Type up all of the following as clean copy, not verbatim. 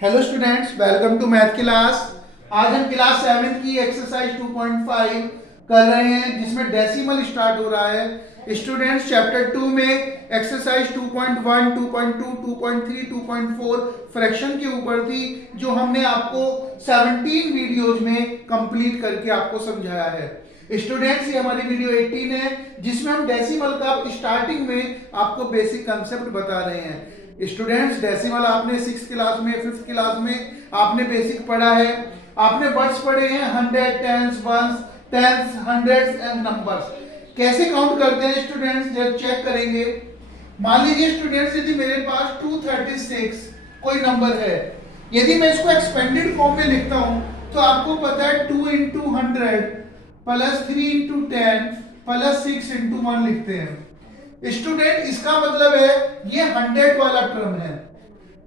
Hello students, welcome to math class. आज हम class 7 की एक्सरसाइज 2.5 कर रहे हैं, जिसमें डेसिमल स्टार्ट हो रहा है। स्टूडेंट्स, चैप्टर 2 में एक्सरसाइज 2.1, 2.2, 2.3, 2.4 फ्रैक्शन के ऊपर थी, जो हमने आपको 17 वीडियोज में कंप्लीट करके आपको समझाया है। स्टूडेंट्स, ये हमारी वीडियो 18 है, जिसमें हम डेसिमल का स्टार्टिंग में आपको बेसिक कंसेप्ट बता रहे हैं। स्टूडेंट्स, डेसिमल आपने 6th क्लास में, 5th क्लास में आपने बेसिक पढ़ा है। आपने वर्ड्स पढ़े हैं 100, tens, ones, tens, hundreds and numbers. कैसे काउंट करते हैं स्टूडेंट्स, जब चेक करेंगे। मान लीजिए स्टूडेंट्स, यदि मेरे पास 236 कोई नंबर है, यदि मैं इसको एक्सपेंडेड फॉर्म में लिखता हूं, तो आपको पता है 2 into 100 plus 3 into 10 plus 6 into 1 लिखते हैं। स्टूडेंट, इसका मतलब है ये 100 वाला टर्म है।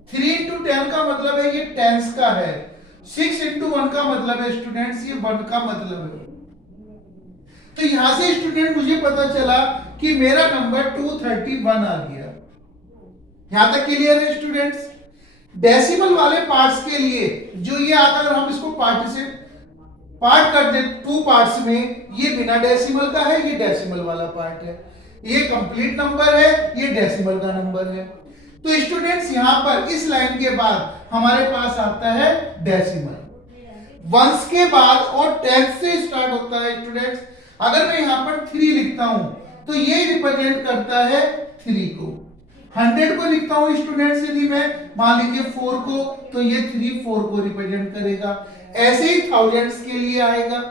3 इंटू 10 का मतलब है ये टेंस का है। 6 इंटू 1 का मतलब है स्टूडेंट्स ये 1 का मतलब है। तो यहां से स्टूडेंट मुझे पता चला कि मेरा नंबर 231 आ गया। यहां तक क्लियर है स्टूडेंट्स। डेसिमल वाले पार्ट्स के लिए जो ये अगर हम इसको पार्ट कर दे 2 पार्ट्स में, ये बिना डेसिमल का है, ये डेसिमल वाला पार्ट है। ये कंप्लीट नंबर है, ये डेसिमल का नंबर है। तो स्टूडेंट्स, यहां पर इस लाइन के बाद हमारे पास आता है डेसिमल। वंस के बाद और टेंथ से स्टार्ट होता है स्टूडेंट्स। अगर मैं यहां पर 3 लिखता हूं, तो ये रिप्रेजेंट करता है 3 को। 100 को लिखता हूं स्टूडेंट्स, यदि मैं मान लीजिए 4 को, तो ये 3 4 को रिप्रेजेंट करेगा। ऐसे ही थाउजेंड्स के लिए आएगा।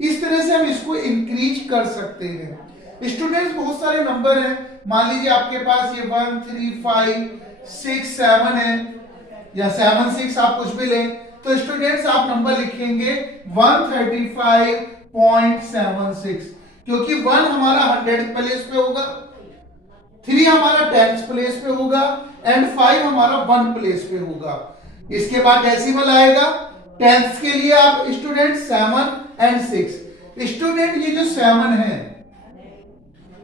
इस तरह से हम इसको इंक्रीज कर सकते हैं। स्टूडेंट्स, बहुत सारे नंबर हैं। मान लीजिए आपके पास ये 1 3 5 6 7 है, या 7 6 आप कुछ भी लें, तो स्टूडेंट्स आप नंबर लिखेंगे 135.76, क्योंकि 1 हमारा 100 प्लेस पे होगा, 3 हमारा 10th प्लेस पे होगा एंड 5 हमारा 1 प्लेस पे होगा। इसके बाद डेसिमल आएगा। 10th के लिए आप स्टूडेंट 7 एंड 6। स्टूडेंट, ये जो 7 है,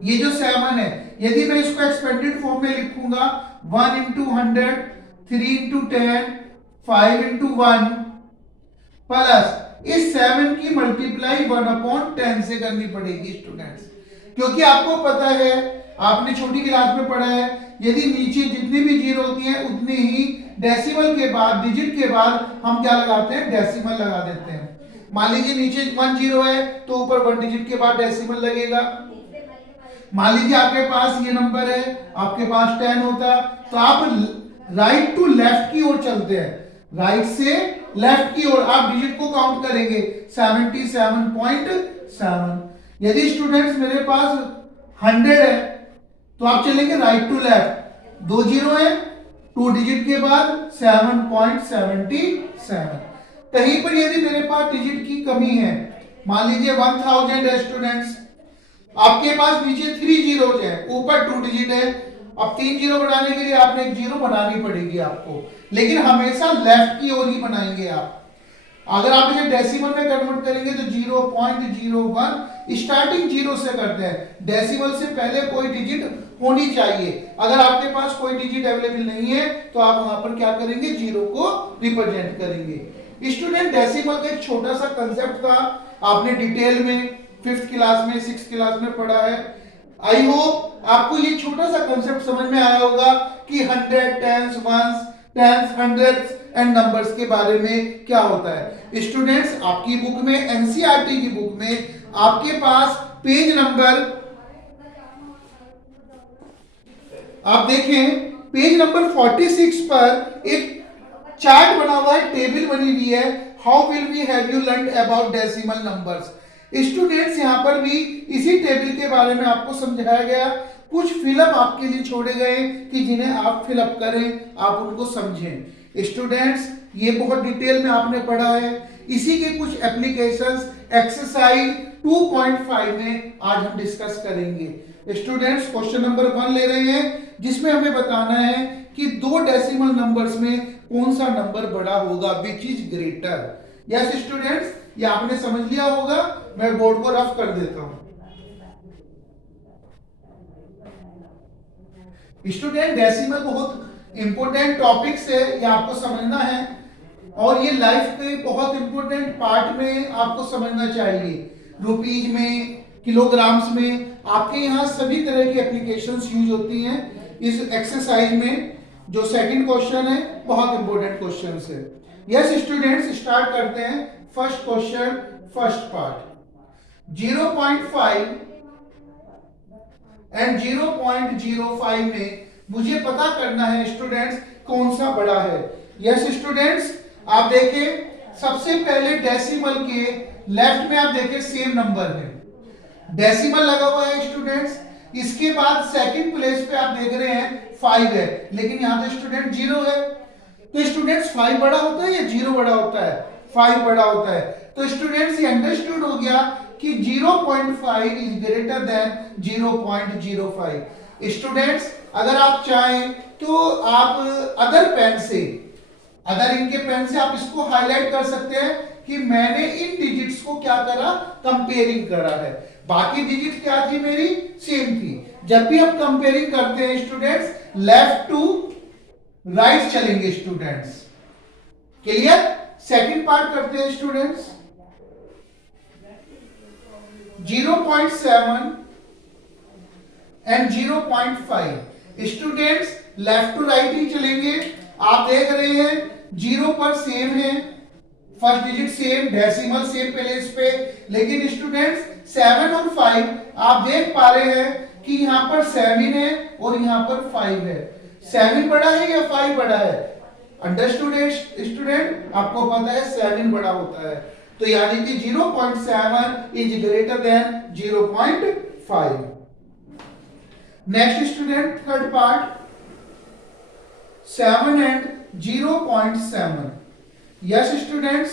ये जो 7 है, यदि मैं इसको एक्सपेंडेड फॉर्म में लिखूंगा 1 इंटू 100, 3 इंटू 10, 5 इंटू 1 प्लस इस 7 की मल्टीप्लाई 1/10 से करनी पड़ेगी स्टूडेंट्स, क्योंकि आपको पता है, आपने छोटी क्लास में पढ़ा है, यदि नीचे जितनी भी जीरो होती हैं उतनी ही डेसिमल के बाद, डिजिट के बाद हम क्या लगाते हैं, डेसिमल लगा देते हैं। मान लीजिए नीचे 1 0 है, तो ऊपर 1 डिजिट के बाद डेसिमल लगेगा। मान लीजिए आपके पास ये नंबर है, आपके पास 10 होता, तो आप राइट टू लेफ्ट की ओर चलते हैं, राइट से लेफ्ट की ओर आप डिजिट को काउंट करेंगे 77.7। यदि स्टूडेंट्स मेरे पास 100 है, तो आप चलेंगे राइट टू लेफ्ट, 2 जीरो है, 2 डिजिट के बाद 7.77। कहीं पर यदि मेरे पास डिजिट की कमी है, मान लीजिए 1000 है स्टूडेंट्स, आपके पास नीचे 3 जीरो है, ऊपर 2 डिजिट है। अब 3 जीरो बनाने के लिए आपने एक जीरो बनानी पड़ेगी आपको, लेकिन हमेशा लेफ्ट की ओर ही बनाएंगे आप। अगर आप इसे डेसिमल में कन्वर्ट करेंगे तो 0.01 स्टार्टिंग जीरो से करते हैं। डेसिमल से पहले कोई डिजिट होनी चाहिए। अगर आपके पास कोई डिजिट अवेलेबल नहीं है, तो आप वहां पर क्या करेंगे, जीरो को रिप्रेजेंट करेंगे। स्टूडेंट, डेसिमल का एक छोटा सा कंसेप्ट था, आपने डिटेल में 5th क्लास में, 6th क्लास में पढ़ा है। आई होप आपको ये छोटा सा कंसेप्ट समझ में आया होगा कि 100, tens, ones, tens, hundreds and numbers के बारे में क्या होता है। स्टूडेंट्स, आपकी बुक में, एनसीईआरटी की बुक में आपके पास पेज नंबर, आप देखें पेज नंबर 46 पर एक चार्ट बना हुआ है, टेबल बनी हुई है, how will we have you learn about decimal numbers. Students, यहां पर भी इसी टेबल के बारे में आपको समझाया गया। कुछ फिलअप आपके लिए छोड़े गए कि जिन्हें आप फिलअप करें, आप उनको समझें। स्टूडेंट्स, ये बहुत डिटेल में आपने पढ़ा है। इसी के कुछ एप्लीकेशंस एक्सरसाइज 2.5 में आज हम डिस्कस करेंगे। स्टूडेंट्स, क्वेश्चन नंबर 1 ले रहे हैं, जिसमें हमें बताना है कि 2 डेसिमल नंबर्स में कौन सा नंबर बड़ा होगा, which is greater. Yes students, ये आपने समझ लिया होगा। मैं बोर्ड को रफ कर देता हूं। स्टूडेंट डेसिमल बहुत इंपॉर्टेंट टॉपिक्स है, ये आपको समझना है और ये लाइफ के बहुत इंपॉर्टेंट पार्ट में आपको समझना चाहिए। रुपीज में, किलोग्राम्स में, आपके यहाँ सभी तरह की एप्लीकेशंस यूज होती हैं। इस एक्सरसाइज में जो सेकंड क्वेश्चन है बहुत इंपॉर्टेंट क्वेश्चन है। यस स्टूडेंट्स, स्टार्ट करते हैं first question, first part. 0.5 and 0.05 में मुझे पता करना है स्टूडेंट्स कौन सा बड़ा है। यस स्टूडेंट्स, आप देखें सबसे पहले डेसिमल के लेफ्ट में आप देखें सेम नंबर है, डेसिमल लगा हुआ है स्टूडेंट्स। इसके बाद सेकंड प्लेस पे आप देख रहे हैं 5 है, लेकिन यहाँ पे स्टूडेंट 0 है। तो स्टूडेंट्स 5 बड़ा होता है या 0 बड़ा होता है? 5 बड़ा होता है। तो स्टूडेंट्स ये अंडरस्टूड हो गया कि 0.5 इज ग्रेटर देन 0.05। स्टूडेंट्स अगर आप चाहें तो आप अदर पेन से, अदर इनके पेन से आप इसको हाईलाइट कर सकते हैं कि मैंने इन डिजिट्स को क्या करा, कंपेयरिंग करा है। बाकी डिजिट क्या थी मेरी, सेम थी। जब भी हम कंपेयरिंग करते हैं स्टूडेंट्स लेफ्ट टू राइट चलेंगे स्टूडेंट्स। क्लियर? सेकंड पार्ट करते हैं students. 0.7 and 0.5 students left to right ही चलेंगे। आप देख रहे हैं 0 पर सेम है, first digit same, decimal same place पे, लेकिन स्टूडेंट्स 7 और 5 आप देख पा रहे हैं कि यहां पर 7 है और यहां पर 5 है। 7 बड़ा है या 5 बड़ा है? अंडरस्टूड स्टूडेंट, आपको पता है 7 बड़ा होता है। तो यानी कि 0.7 is greater then 0.5। Next student third part 7 and 0.7। Yes students,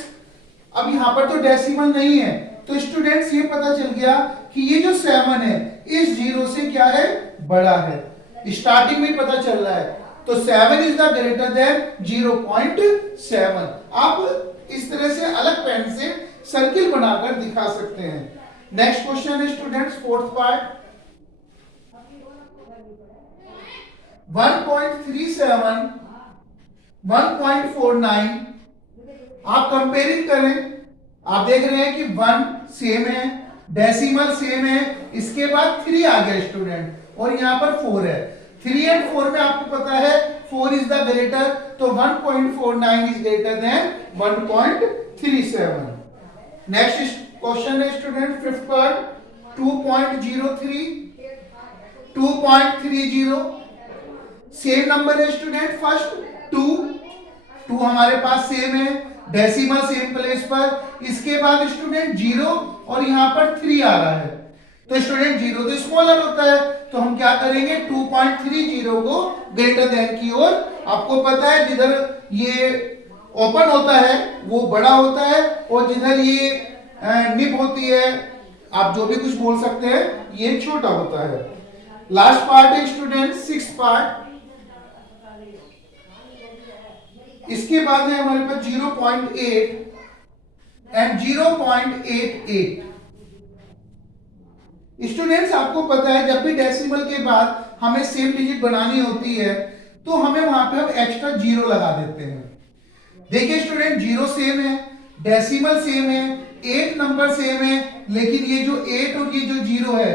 अब यहां पर तो डेसिमल नहीं है, तो स्टूडेंट्स ये पता चल गया कि ये जो 7 है इस 0 से क्या है, बड़ा है। स्टार्टिंग में पता चल रहा है, तो 7 इज द ग्रेटर देन 0.7। आप इस तरह से अलग पेन से सर्किल बनाकर दिखा सकते हैं। नेक्स्ट क्वेश्चन है स्टूडेंट्स फोर्थ पार्ट 1.37 1.49। आप कंपेयरिंग करें, आप देख रहे हैं कि 1 सेम है, डेसिमल सेम है, इसके बाद 3 आ गया स्टूडेंट और यहां पर 4 है। 3 एंड 4 में आपको पता है 4 इज द ग्रेटर, तो 1.49 is greater than 1.37। Next question है student fifth part 2.03 2.30। Same number है स्टूडेंट, फर्स्ट 2 हमारे पास सेम है, डेसिमल सेम प्लेस पर, इसके बाद स्टूडेंट 0 और यहां पर 3 आ रहा है। तो स्टूडेंट 0 तो स्मॉलर होता है, तो हम क्या करेंगे 2.30 को ग्रेटर देन की ओर। आपको पता है जिधर ये ओपन होता है वो बड़ा होता है और जिधर ये निब होती है, आप जो भी कुछ बोल सकते हैं, ये छोटा होता है। लास्ट पार्ट है स्टूडेंट सिक्स्थ पार्ट, इसके बाद है हमारे पास 0.8 एंड 0.88। स्टूडेंट्स आपको पता है जब भी डेसिमल के बाद हमें सेम डिजिट बनानी होती है तो हमें वहां पे हम एक्स्ट्रा 0 लगा देते हैं। देखिए स्टूडेंट 0 सेम है, डेसिमल सेम है, 8 नंबर सेम है, लेकिन ये जो 8 और ये जो 0 है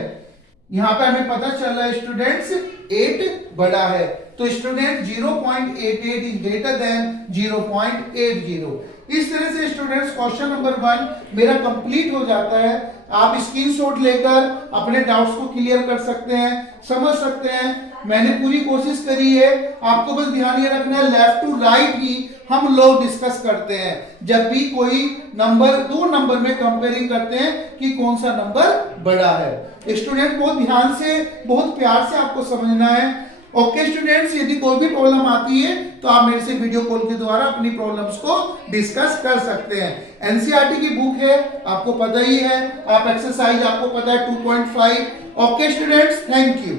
यहां पे हमें पता चल रहा है स्टूडेंट्स 8 बड़ा है। तो स्टूडेंट 0.88 इज ग्रेटर देन 0.80। इस तरह से स्टूडेंट्स क्वेश्चन नंबर 1 मेरा कंप्लीट हो जाता है। आप स्क्रीनशॉट लेकर अपने डाउट्स को क्लियर कर सकते हैं, समझ सकते हैं। मैंने पूरी कोशिश करी है, आपको बस ध्यान ये रखना है लेफ्ट टू राइट ही हम लोग डिस्कस करते हैं जब भी कोई नंबर 2 नंबर में कंपेयरिंग करते हैं कि कौन सा नंबर बड़ा है। स्टूडेंट बहुत ध्यान से, बहुत प्यार से आपको समझना है। ओके स्टूडेंट्स, यदि कोई भी प्रॉब्लम आती है तो आप मेरे से वीडियो कॉल के द्वारा अपनी प्रॉब्लम्स को डिस्कस कर सकते हैं। एनसीईआरटी की बुक है, आपको पता ही है। आप एक्सरसाइज आपको पता है 2.5। Okay students, thank you.